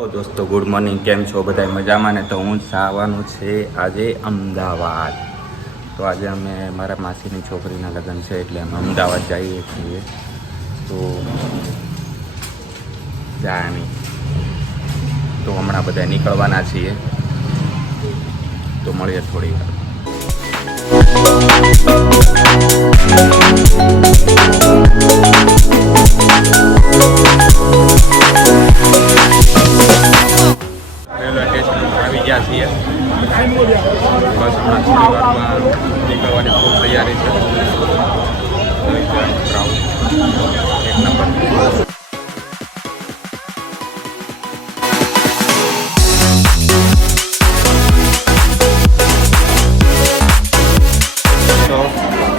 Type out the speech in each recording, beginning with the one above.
ઓ દોસ્તો good morning, કેમ છો બધા મજામાં ને? તો હું જવાનું છે આજે અમદાવાદ. તો આજે અમે મારા માસીની છોકરીના લગ્ન છે એટલે અમે અમદાવાદ જઈએ છીએ. તો જાણી તો હમણાં બધા નીકળવાના છીએ, તો મળીએ થોડી વાર. રેલવે સ્ટેશન આવી ગયા છીએ. બસ હમણાં થોડી વારમાં નીકળવાની ખૂબ તૈયારી છે. એક નંબર.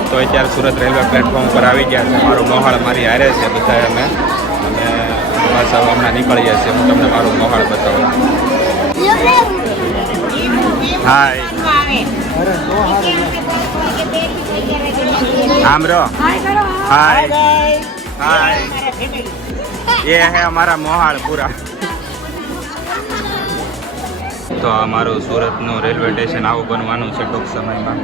તો અત્યારે સુરત રેલવે પ્લેટફોર્મ પર આવી ગયા છે. મારું મોહાળ મારી હારે છે બધા અમે, અને બસ હવે હમણાં નીકળીએ છીએ. હું તમને મારું મોહાળ બતાવું. હાય આમ રો. હાય હાય, ये है हमारा मोहाल पूरा. તો આ મારું સુરતનું રેલવે સ્ટેશન આવું બનવાનું છે ટૂંક સમયમાં.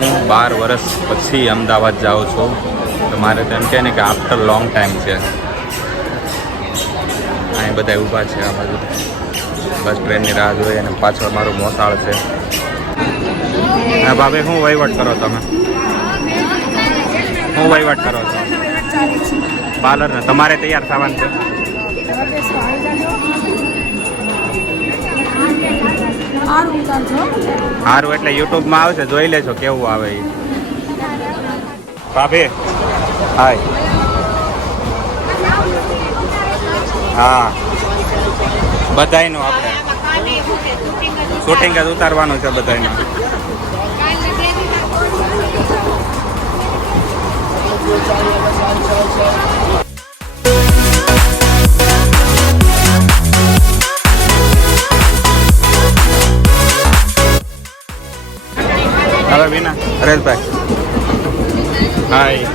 હું 12 વર્ષ પછી અમદાવાદ જાઉં છું. તો મારે તો એમ કહે ને કે આફ્ટર લોંગ ટાઈમ છે. અહીં બધા ઊભા છે આ બાજુ, બસ ટ્રેનની રાહ જોઈએ, અને પાછળ મારું મોસાળ છે. હા ભાભી, શું વહીવટ કરો તમે? શું વહીવટ કરો છો? પાર્લર ને તમારે તૈયાર થવાનું છે? સારું, એટલે યુટ્યુબમાં આવશે, જોઈ લેજો કેવું આવે એ. ભાભી હાય. હા, બધાયનું આપણે શૂટિંગ જ ઉતારવાનું છે બધાયનું. હવે વિના હરેશભાઈ હાય.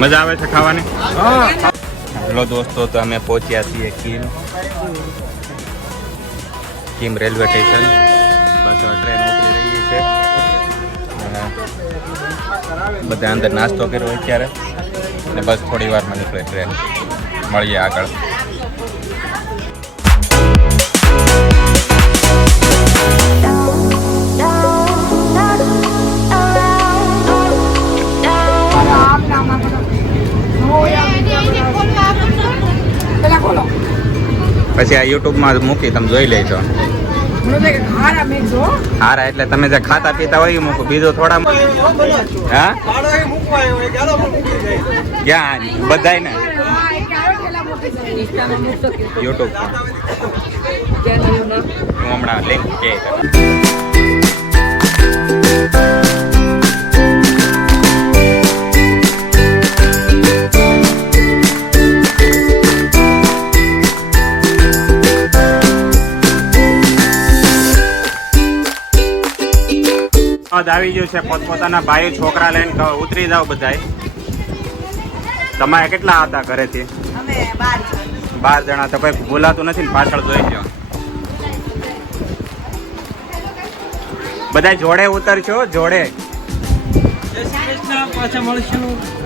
મજા આવે છે ખાવાની? હેલો દોસ્તો, તો અમે પહોંચ્યા છીએ Kim railway station. Bus train ઉતરી રહી છે. બધા અંદર નાસ્તો કર્યો અત્યારે, અને બસ થોડી વારમાં નીકળે ટ્રેન. મળીએ આગળ. પછી આ યુટ્યુબમાં મૂકી તમે જોઈ લેજો. હારા એટલે તમે જે ખાતા પીતા હોય એ મૂકો, બીજું થોડા. હા ક્યાં બધાય ને યુટ્યુબ પર હું હમણાં લિંક કે આવી ગયું છે. પોતપોતાના ભાઈ છોકરા લઈને ઉતરી જાવ બધાય. તમારે કેટલા હતા ઘરેથી? 12 જણા. તો કોઈ બોલાતું નથી ને, પાછળ જોઈ લો. બધા જોડે ઉતરશો, જોડે.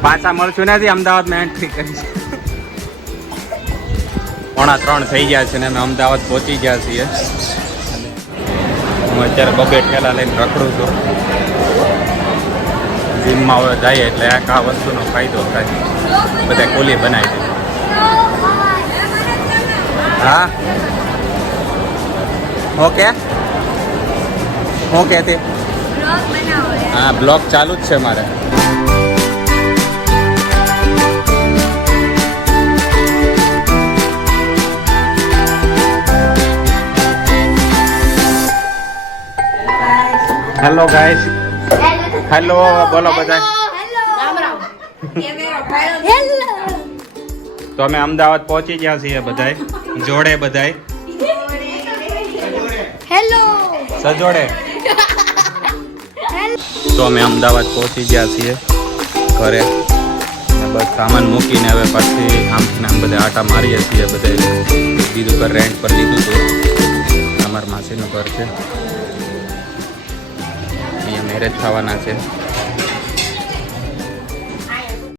પાછા મળશું નથી. અમદાવાદમાં એન્ટ્રી કરી છે. 2:45 થઈ ગયા છે ને અમે અમદાવાદ પહોંચી ગયા છીએ. હું અત્યારે બબે ઠેલા લઈને રખડું છું. જીમમાં હવે જઈએ એટલે આ વસ્તુનો ફાયદો થાય. બધા કોલી બનાવી દે. હા ઓકે ઓકે. તે હા, બ્લોગ ચાલુ જ છે મારે. Hello guys. હેલો બોલો બધા. તો અમે અમદાવાદ પહોંચી ગયા છીએ બધાય જોડે બધાય હેલો સજોડે. તો અમે અમદાવાદ પહોંચી ગયા છીએ ઘરે ને બસ સામાન મૂકીને હવે પાછી આમથી આમ બધા આટા મારીએ છીએ બધા. બીજું ઘર રેન્ટ પર લીધું હતું. અમારા માસીનું ઘર છે, અહીંયા મેરેજ થવાના છે.